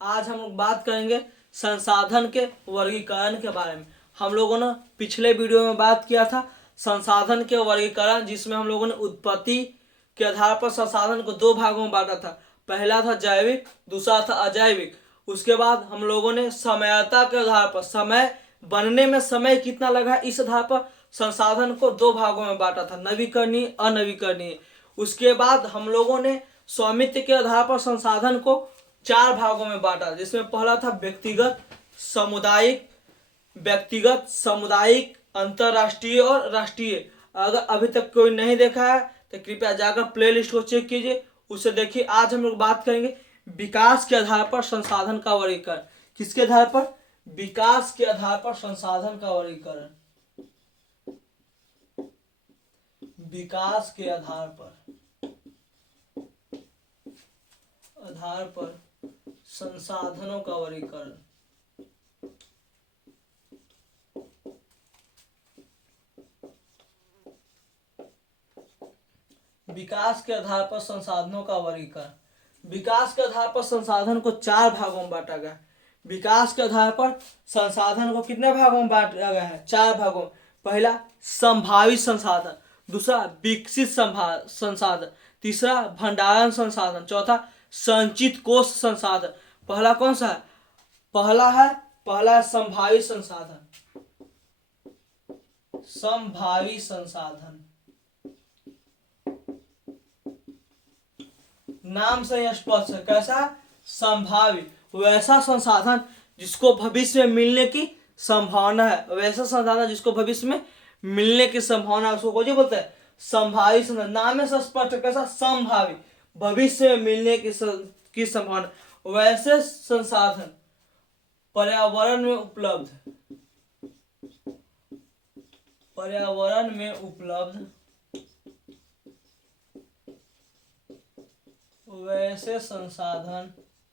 आज हम लोग बात करेंगे संसाधन के वर्गीकरण के बारे में। हम लोगों ने पिछले वीडियो में बात किया था संसाधन के वर्गीकरण, जिसमें हम लोगों ने उत्पत्ति के आधार पर संसाधन को दो भागों में बांटा था। पहला था जैविक, दूसरा था अजैविक। उसके बाद हम लोगों ने समयता के आधार पर, समय बनने में समय कितना लगा, इस आधार पर संसाधन को दो भागों में बांटा था, नवीकरणीय, अनवीकरणीय। उसके बाद हम लोगों ने स्वामित्व के आधार पर संसाधन को चार भागों में बांटा, जिसमें पहला था व्यक्तिगत, सामुदायिक, अंतरराष्ट्रीय और राष्ट्रीय। अगर अभी तक कोई नहीं देखा है तो कृपया जाकर प्लेलिस्ट को चेक कीजिए, उसे देखिए। आज हम लोग बात करेंगे विकास के आधार पर संसाधन का वर्गीकरण। किसके आधार पर? विकास के आधार पर संसाधन का वर्गीकरण। विकास के आधार पर संसाधनों का वर्गीकरण। विकास के आधार पर संसाधनों का वर्गीकरण। विकास के आधार पर संसाधन को चार भागों में बांटा गया। विकास के आधार पर संसाधन को कितने भागों में बांटा गया है? चार भागों। पहला संभावित संसाधन, दूसरा विकसित संसाधन, तीसरा भंडारण संसाधन, चौथा संचित कोष संसाधन। पहला कौन सा है? पहला संभावित संसाधन। संभावित संसाधन नाम से यह स्पष्ट है। कैसा? संभावित, वैसा संसाधन जिसको भविष्य में मिलने की संभावना है। वैसा संसाधन जिसको भविष्य में मिलने की संभावना, उसको कौन बोलते हैं? संभावित संसाधन। नाम से स्पष्ट है। कैसा? संभावित, भविष्य में मिलने की संभावना। वैसे संसाधन पर्यावरण में उपलब्ध, वैसे संसाधन जिसको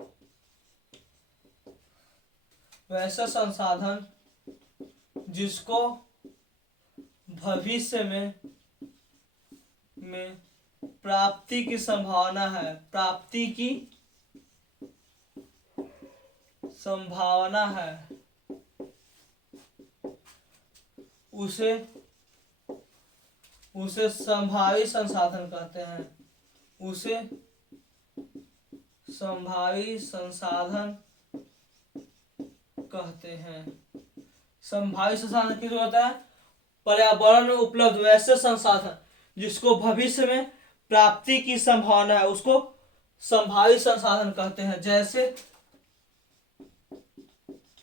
भविष्य में प्राप्ति की संभावना है, उसे संभावित संसाधन कहते हैं। संभावित संसाधन किसको होता है? पर्यावरण में उपलब्ध वैसे संसाधन जिसको भविष्य में प्राप्ति की संभावना है, उसको संभावित संसाधन कहते हैं।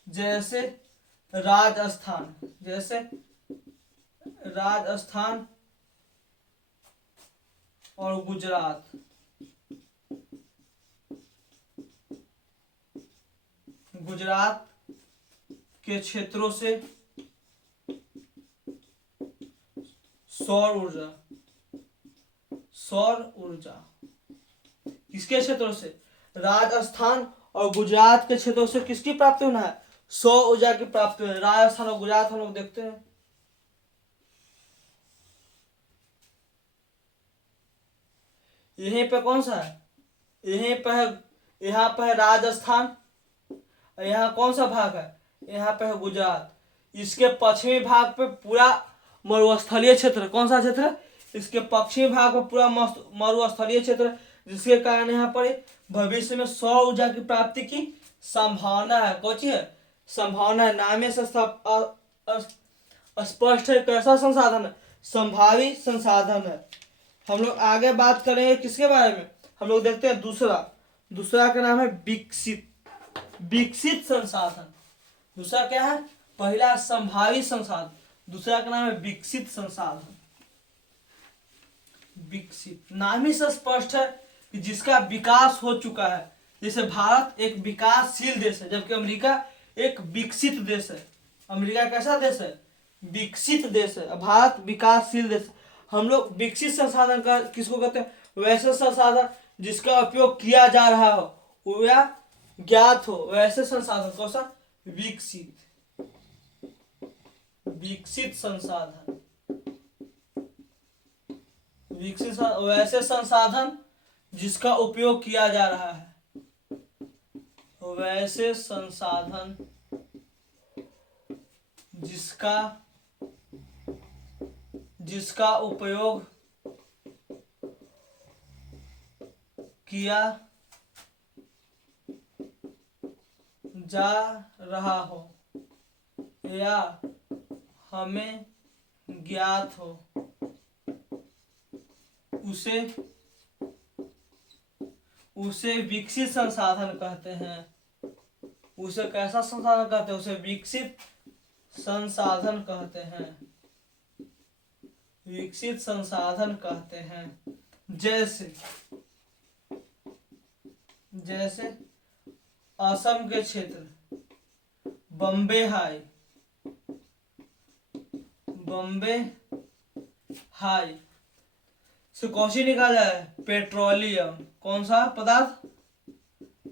जैसे राजस्थान और गुजरात। गुजरात के क्षेत्रों से सौर ऊर्जा। किसके क्षेत्रों से? राजस्थान और गुजरात के क्षेत्रों से किसकी प्राप्ति होना है? सौर ऊर्जा की प्राप्ति होना है। राजस्थान और गुजरात हम लोग देखते हैं। यहीं पे कौन सा है? यहाँ पे है राजस्थान। यहाँ कौन सा भाग है? यहाँ पे है गुजरात। इसके पश्चिमी भाग पे पूरा मरुस्थलीय क्षेत्र। कौन सा क्षेत्र? इसके पश्चिमी भाग में पूरा मरुस्थलीय क्षेत्र, जिसके कारण यहाँ पर भविष्य में सौर ऊर्जा की प्राप्ति की संभावना है। कौन सी है? संभावना है। नाम से स्पष्ट है। कैसा संसाधन है? संभावित संसाधन है। हम लोग आगे बात करेंगे किसके बारे में? हम लोग देखते हैं दूसरा का नाम है विकसित संसाधन। दूसरा क्या है? पहला संभावित संसाधन, दूसरा का नाम है विकसित संसाधन। विकसित नाम ही से स्पष्ट है कि जिसका विकास हो चुका है। जैसे भारत एक विकासशील देश है, जबकि अमेरिका एक विकसित देश है। अमेरिका कैसा देश है? विकसित देश है। भारत विकासशील देश। हम लोग विकसित संसाधन का किसको कहते हैं? वैसे संसाधन जिसका उपयोग किया जा रहा हो या ज्ञात हो, वैसे संसाधन। कौन सा? विकसित संसाधन। वैसे संसाधन जिसका उपयोग किया जा रहा है, वैसे संसाधन जिसका उपयोग किया जा रहा हो या हमें ज्ञात हो उसे विकसित संसाधन कहते हैं। उसे कैसा संसाधन कहते हैं? उसे विकसित संसाधन कहते हैं। विकसित संसाधन कहते हैं। जैसे असम के क्षेत्र बम्बे हाई से कौन निकाला है? पेट्रोलियम। कौन सा पदार्थ?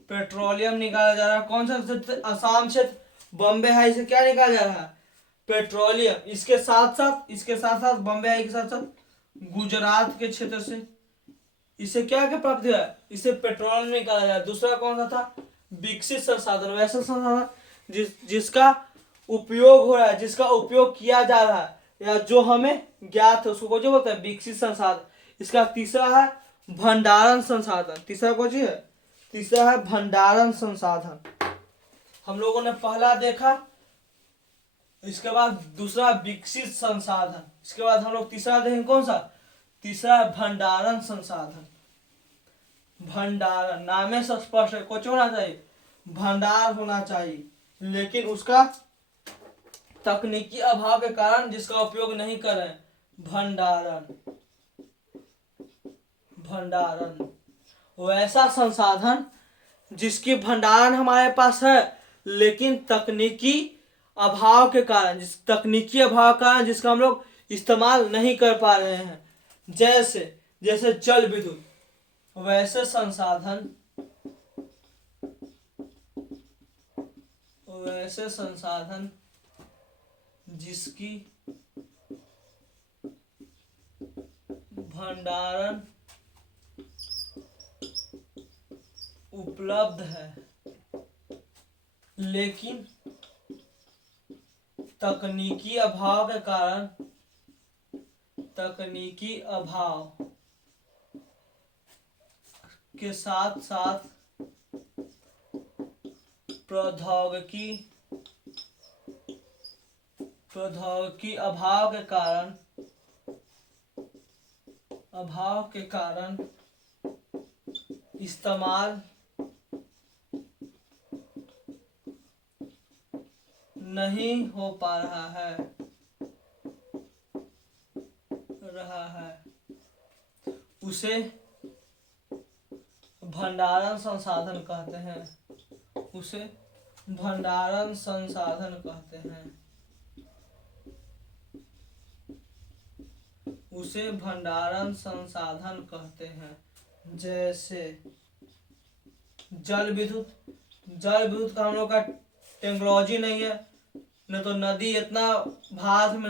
पेट्रोलियम निकाला जा रहा है। कौन सा? असम क्षेत्र बम्बे हाई से क्या निकाला जा रहा है? पेट्रोलियम। इसके साथ साथ बम्बे हाई के साथ साथ गुजरात के क्षेत्र से इसे क्या प्राप्त हुआ? इसे पेट्रोल निकाला जा रहा है। दूसरा कौन सा था? विकसित संसाधन। वैसा संसाधन जिसका उपयोग हो रहा है, जिसका उपयोग किया जा रहा है या जो हमें ज्ञात है, उसको जो बोलते हैं विकसित संसाधन। इसका तीसरा है भंडारण संसाधन। तीसरा कौन सी है? तीसरा है भंडारण संसाधन। हम लोगों ने पहला देखा, इसके बाद दूसरा विकसित संसाधन, इसके बाद हम लोग तीसरा देखेंगे। कौन सा? तीसरा है भंडारण संसाधन। भंडारण नाम से स्पष्ट है, कुछ होना चाहिए, भंडार होना चाहिए, लेकिन उसका तकनीकी अभाव के कारण जिसका उपयोग नहीं कर रहे हैं। भंडारण वैसा संसाधन जिसकी भंडारण हमारे पास है, लेकिन तकनीकी अभाव के कारण जिसका हम लोग इस्तेमाल नहीं कर पा रहे हैं। जैसे जल विद्युत। वैसे संसाधन जिसकी भंडारण उपलब्ध है, लेकिन तकनीकी अभाव के साथ साथ प्रौद्योगिकी अभाव के कारण इस्तेमाल नहीं हो पा रहा है। उसे भंडारण संसाधन कहते हैं। उसे भंडारण संसाधन कहते हैं। उसे भंडारण संसाधन कहते हैं। जैसे जल विद्युत का हम लोग का टेक्नोलॉजी नहीं है, न तो नदी इतना भारत में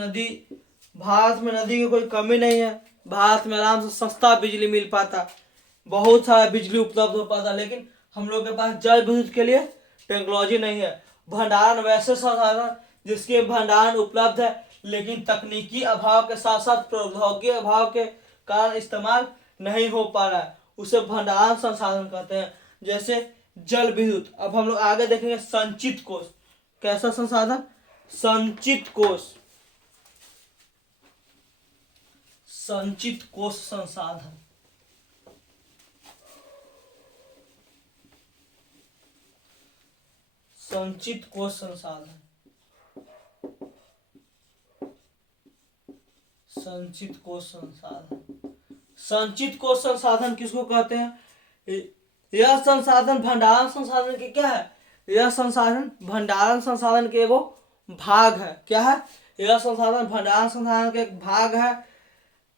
नदी की कोई कमी नहीं है। भारत में आराम से सस्ता बिजली मिल पाता, बहुत सारा बिजली उपलब्ध हो पाता, लेकिन हम लोग के पास जल विद्युत के लिए टेक्नोलॉजी नहीं है। भंडारण वैसे संसाधन जिसके भंडारण उपलब्ध है, लेकिन तकनीकी अभाव के साथ साथ प्रौद्योगिकी अभाव के कारण इस्तेमाल नहीं हो पा रहा है, उसे भंडारण संसाधन कहते हैं। जैसे जल विद्युत। अब हम लोग आगे देखेंगे संचित कोष। कैसा संसाधन? संचित कोष संसाधन। संचित कोष संसाधन किसको कहते हैं? यह संसाधन भंडारण संसाधन के क्या है? यह संसाधन भंडारण संसाधन के एगो भाग है। क्या है? यह संसाधन भंडारण संसाधन के एक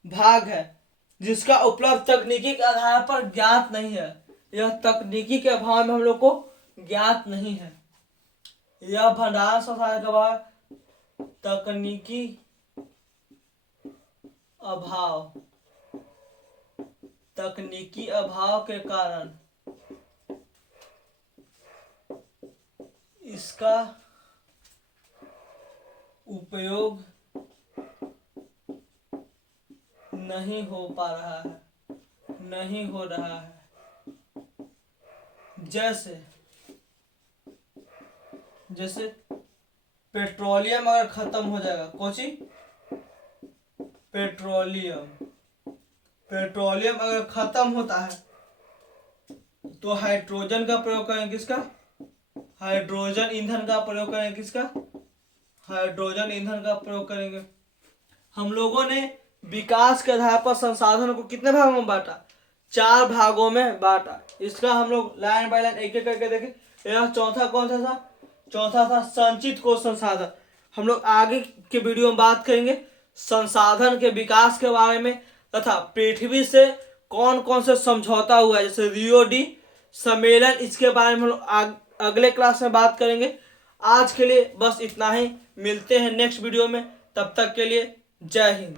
भाग है जिसका उपलब्ध तकनीकी के आधार पर ज्ञात नहीं है। यह तकनीकी के अभाव में हम लोग को ज्ञात नहीं है। यह भंडारण संसाधन का भाग तकनीकी अभाव के कारण इसका उपयोग नहीं हो पा रहा है, नहीं हो रहा है। जैसे पेट्रोलियम अगर खत्म हो जाएगा, कोची पेट्रोलियम अगर खत्म होता है तो हाइड्रोजन का प्रयोग करेंगे, किसका? हाइड्रोजन ईंधन का प्रयोग करेंगे, किसका? हाइड्रोजन ईंधन का प्रयोग करेंगे। हम लोगों ने विकास के आधार पर संसाधनों को कितने भागों में बांटा? 4 भागों में बांटा। इसका हम लोग लाइन बाय लाइन एक एक करके देखें। यह चौथा कौन सा था? चौथा था संचित कोश संसाधन। हम लोग आगे के वीडियो में बात करेंगे संसाधन के विकास के बारे में, तथा पृथ्वी से कौन कौन से समझौता हुआ है, जैसे रियो डी सम्मेलन, इसके बारे में हम लोग अगले क्लास में बात करेंगे। आज के लिए बस इतना ही, मिलते हैं नेक्स्ट वीडियो में, तब तक के लिए जय हिंद।